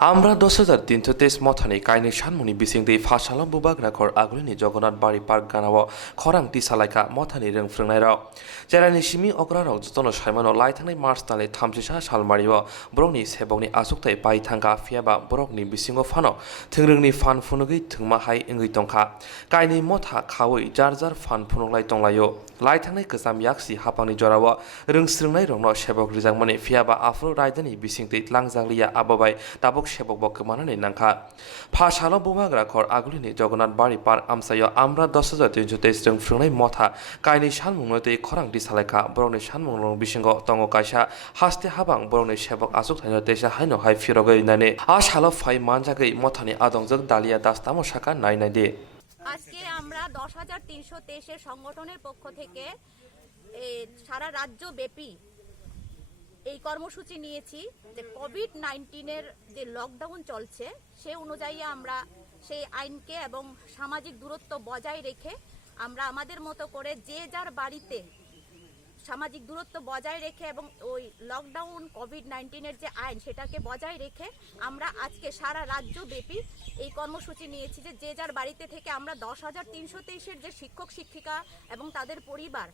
আমরা 10,323 মথানি কাইনি সানমুনি বিसिंदै फासालाव बुबाग्राखर आगुलिनि जगन्नाथ बारि पार्क गानाव खरांथि सालायखा मथानि रोंफ्रोंनायराव जेरानि सिमि अग्राराव जतन साइमानो लाइथांनाय मार्च दाननि 33 सालमारियाव ब्रकनि सेबकनि आसुकथाय बायथांगा फियाबा ब्रकनि बिसिङाव फानो थोंरोंनि फान फुनुगै थोंमाहाय इंगै दंखा काइनि मथा खावै जार फान फुनुंलाय दंलायो लाइथांनाय गोजाम याक्सि हापांनि जराव रोंस्रोंनाय रंनो सेबक रिजांमानि फियाबा आफ्रो रायदानि बिसिंदै लांजांलिया आबाबाय दाबक सेबक बकमानानै नांखा फासालाव बुबाग्राखर आगुलिनि जगन्नाथ बारि पार्क आमसायाव आमरा 10,323 रोंफ्रोंनाय मथा काइनि सानमुंनोदै खरांथि सालायखा ब्रकनि सानमुंनो बिसिङाव दङ कायसा हास्ते हाबां ब्रकनि सेबक आसुकथायनो देशा हायनोहाय फिरगैनानै आ सालाव फाइ मानजागै मथानि आदंजों दालिया दास्तामो साका नायनाय दे আজকে আমরা 10,323 এর সংগঠনের পক্ষ থেকে সারা রাজ্য ব্যাপী এই কর্মসূচি নিয়েছি যে কোভিড-19 এর যে লকডাউন চলছে সেই অনুযায়ী আমরা সেই আইনকে এবং সামাজিক দূরত্ব বজায় রেখে আমরা আমাদের মতো করে যে যার বাড়িতে সামাজিক দূরত্ব বজায় রেখে এবং ওই লকডাউন কোভিড-19 এর যে আইন সেটাকে বজায় রেখে আমরা আজকে সারা রাজ্য ব্যাপী এই কর্মসূচি নিয়েছি যে যার বাড়িতে থেকে আমরা 10,323 এর যে শিক্ষক শিক্ষিকা এবং তাদের পরিবার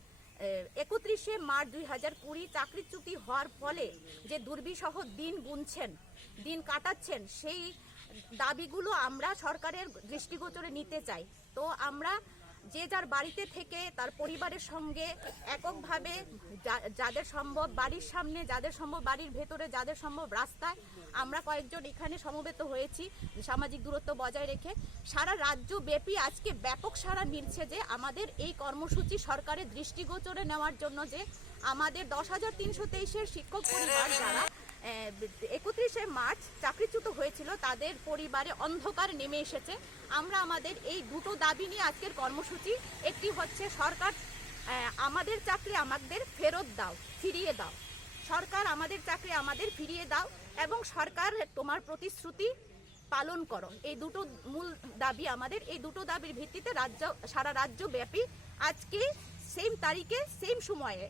31শে মার্চ 2020 চাকরিচ্যুতি হওয়ার ফলে যে দুর্বিষহ দিন গুনছেন দিন কাটাচ্ছেন সেই দাবিগুলো আমরা সরকারের দৃষ্টিগোচরে নিতে চাই। তো আমরা যে যার বাড়িতে থেকে তার পরিবারের সঙ্গে এককভাবে যাদের সম্ভব বাড়ির সামনে যাদের সম্ভব বাড়ির ভেতরে যাদের সম্ভব রাস্তায় আমরা কয়েকজন এখানে সমবেত হয়েছি সামাজিক দূরত্ব বজায় রেখে সারা রাজ্য ব্যাপী আজকে ব্যাপক সাড়া মিলছে যে আমাদের এই কর্মসূচি সরকারের দৃষ্টিগোচরে নেওয়ার জন্য যে আমাদের 10,323 এর শিক্ষক পরিবার যারা 31শে মার্চ চাকরিচ্যুত হয়েছিল তাদের পরিবারে অন্ধকার নেমে এসেছে। আমরা আমাদের এই দুটো দাবি নিয়ে আজকের কর্মসূচি একটি হচ্ছে সরকার আমাদের চাকরি আমাদের ফেরত দাও ফিরিয়ে দাও সরকার আমাদের চাকরি আমাদের ফিরিয়ে দাও এবং সরকার তোমার প্রতিশ্রুতি পালন করো এই দুটো মূল দাবি আমাদের এই দুটো দাবির ভিত্তিতে সারা রাজ্য ব্যাপী আজকে সেম তারিখে সেম সময়ে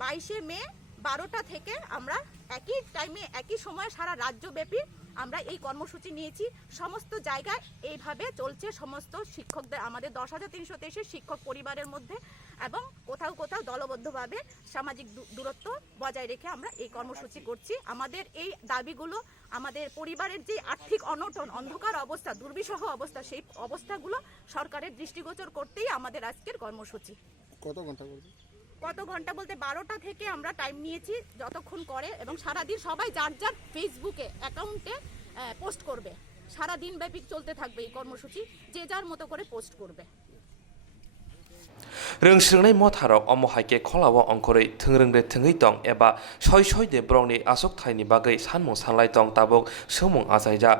22শে মে 12টা থেকে আমরা একই টাইমে একই সময়ে সারা রাজ্যব্যাপী আমরা এই কর্মসূচি নিয়েছি সমস্ত জায়গায় এইভাবে চলছে সমস্ত শিক্ষকদের আমাদের 10,323 শিক্ষক পরিবারের মধ্যে এবং কোথাও কোথাও দলবদ্ধভাবে সামাজিক দূরত্ব বজায় রেখে আমরা এই কর্মসূচি করছি আমাদের এই দাবিগুলো আমাদের পরিবারের যে আর্থিক অনটন অন্ধকার অবস্থা দুর্বিষহ অবস্থা সেই অবস্থাগুলো সরকারের দৃষ্টিগোচর করতেই আমাদের আজকের কর্মসূচি। কত ঘন্টা বলতে 12টা থেকে আমরা টাইম নিয়েছি যতক্ষণ করে এবং সারাদিন সবাই যার যার ফেসবুকে অ্যাকাউন্টে পোস্ট করবে সারা দিন ব্যাপী চলতে থাকবে এই কর্মসূচি যে যার মতো করে পোস্ট করবে। रोंस्रोंनाय मथाराव अमहायके खलाव अंखरै थोंरोंदे थोङै दं एबा सय ब्रकनि आसुकथायनि बागै सानमुं सानलाय दं ताबक सोमुं आजायजा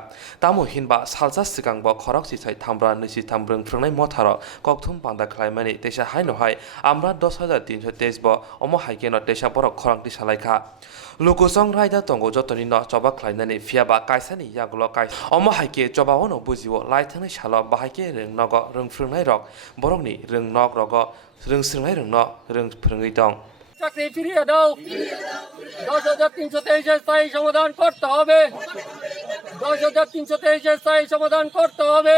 तामु हिनबा सालजा सिगांबो खरक सिसाय थामब्रा नैजिथाम रोंफ्रोंनाय मथाराव ककथुम बान्दा खालायमानि देशा हायनोहाय आमरा 10,323 बो अमहायकेनो देशा बरक खरांथि सालायखा लुकुसं रायदा दंगो जतनि न जबा खालायनानै फियाबा कायसानि यागुल काय अमहायके जबावनो बुजिवो लायथांनाय साल बाहायके रोंनग रोंफ्रोंनाय रक बरकनि रोंनग रग रोंस्रोंनाय रोंनो रोंफ्रोङै दं চাকরি ফিরিয়ে দাও 10,323 এর স্থায়ী সমাধান করতে হবে 10,323 এর স্থায়ী সমাধান করতে হবে